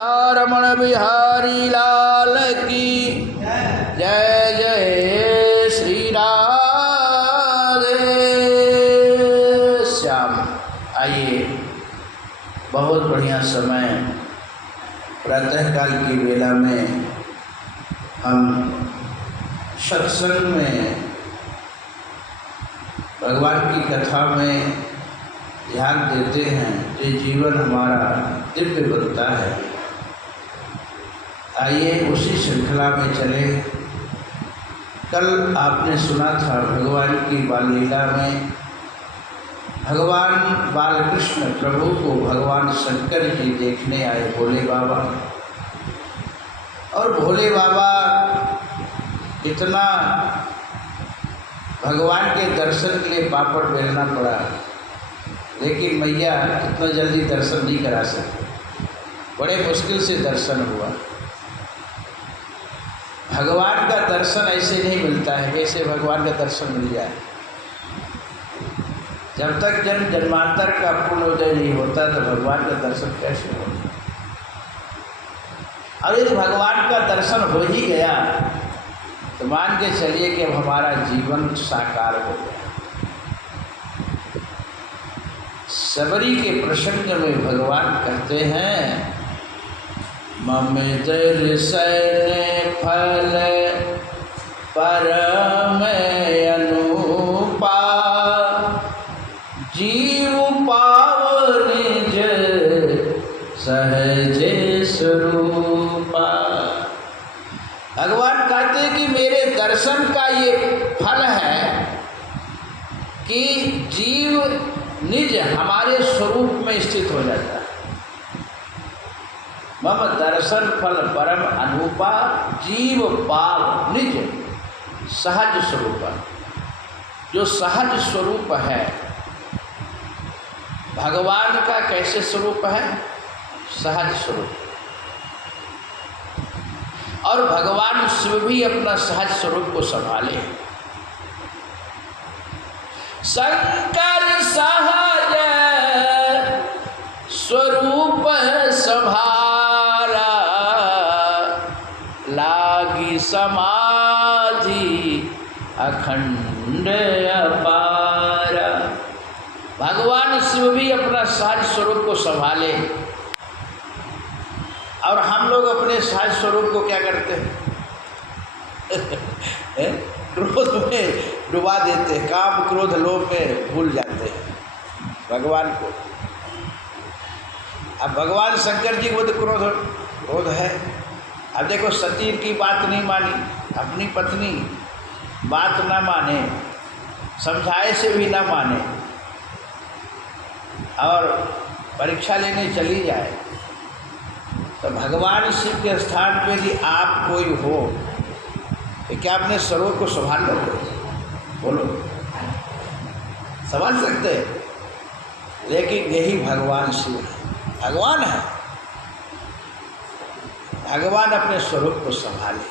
रमण बिहारी लाल की जय जय श्री राधे श्याम। आइए, बहुत बढ़िया समय प्रातःकाल की वेला में हम सत्संग में भगवान की कथा में ध्यान देते हैं कि जीवन हमारा दिव्य बनता है। आइए उसी श्रृंखला में चले। कल आपने सुना था भगवान की बाल लीला में भगवान बालकृष्ण प्रभु को भगवान शंकर जी देखने आए भोले बाबा, और भोले बाबा इतना भगवान के दर्शन के लिए पापड़ बेलना पड़ा, लेकिन मैया इतना जल्दी दर्शन नहीं करा सकती, बड़े मुश्किल से दर्शन हुआ। भगवान का दर्शन ऐसे नहीं मिलता है जैसे भगवान का दर्शन मिल जाए। जब तक जन्म जन्मांतर का पूर्णोदय नहीं होता तो भगवान का दर्शन कैसे होगा। और यदि भगवान का दर्शन हो ही गया तो मान के चलिए कि अब हमारा जीवन साकार हो गया। सबरी के प्रसंग में भगवान कहते हैं, मम दर्शन फल परम अनुपा, जीव पाव निज सहज स्वरूपा। भगवान कहते हैं कि मेरे दर्शन का ये फल है कि जीव निज हमारे स्वरूप में स्थित हो जाता है। मम दर्शन फल परम अनुपा, जीव पाव निज सहज स्वरूप। जो सहज स्वरूप है भगवान का, कैसे स्वरूप है? सहज स्वरूप। और भगवान शिव भी अपना सहज स्वरूप को संभाले। शंकर सहज स्वरूप संभाला, लागी समाधि अखंड अपारा। भगवान शिव भी अपना सहज स्वरूप को संभाले, और हम लोग अपने सहज स्वरूप को क्या करते हैं? क्रोध में डुबा देते हैं, काम क्रोध लोभ में भूल जाते हैं भगवान को। अब भगवान शंकर जी को तो क्रोध है। अब देखो, सती की बात नहीं मानी, अपनी पत्नी बात ना माने, समझाए से भी ना माने, और परीक्षा लेने चली जाए, तो भगवान शिव के स्थान पे यदि आप कोई हो तो क्या अपने स्वरूप को संभाल लोगे? बोलो, संभाल सकते हैं? लेकिन यही भगवान शिव है। भगवान है, भगवान अपने स्वरूप को संभाले।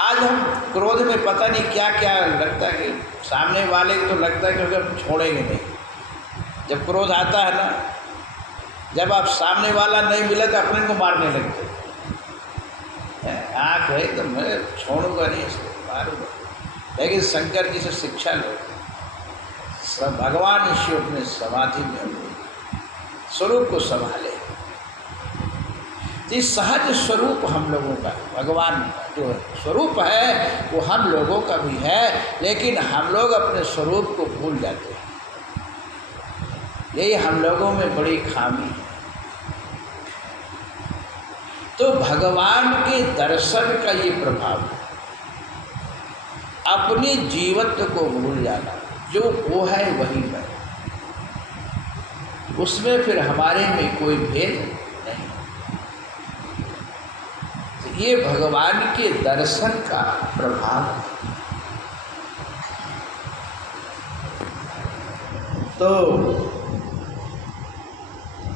आज हम क्रोध में पता नहीं क्या क्या लगता है कि सामने वाले को तो लगता है कि अगर छोड़ेंगे नहीं। जब क्रोध आता है ना, जब आप सामने वाला नहीं मिले तो अपने को मारने लगते हैं। आँख है तो मैं छोड़ूंगा नहीं, इसको मारूंगा। लेकिन शंकर जी से शिक्षा लो, सब भगवान शिव अपने समाधि में स्वरूप को संभाले। इस सहज स्वरूप हम लोगों का, भगवान जो स्वरूप है वो हम लोगों का भी है, लेकिन हम लोग अपने स्वरूप को भूल जाते हैं। यही हम लोगों में बड़ी खामी है। तो भगवान के दर्शन का ये प्रभाव है, अपने जीवत्व को भूल जाना। जो वो है वही है, उसमें फिर हमारे में कोई भेद नहीं। तो ये भगवान के दर्शन का प्रभाव है। तो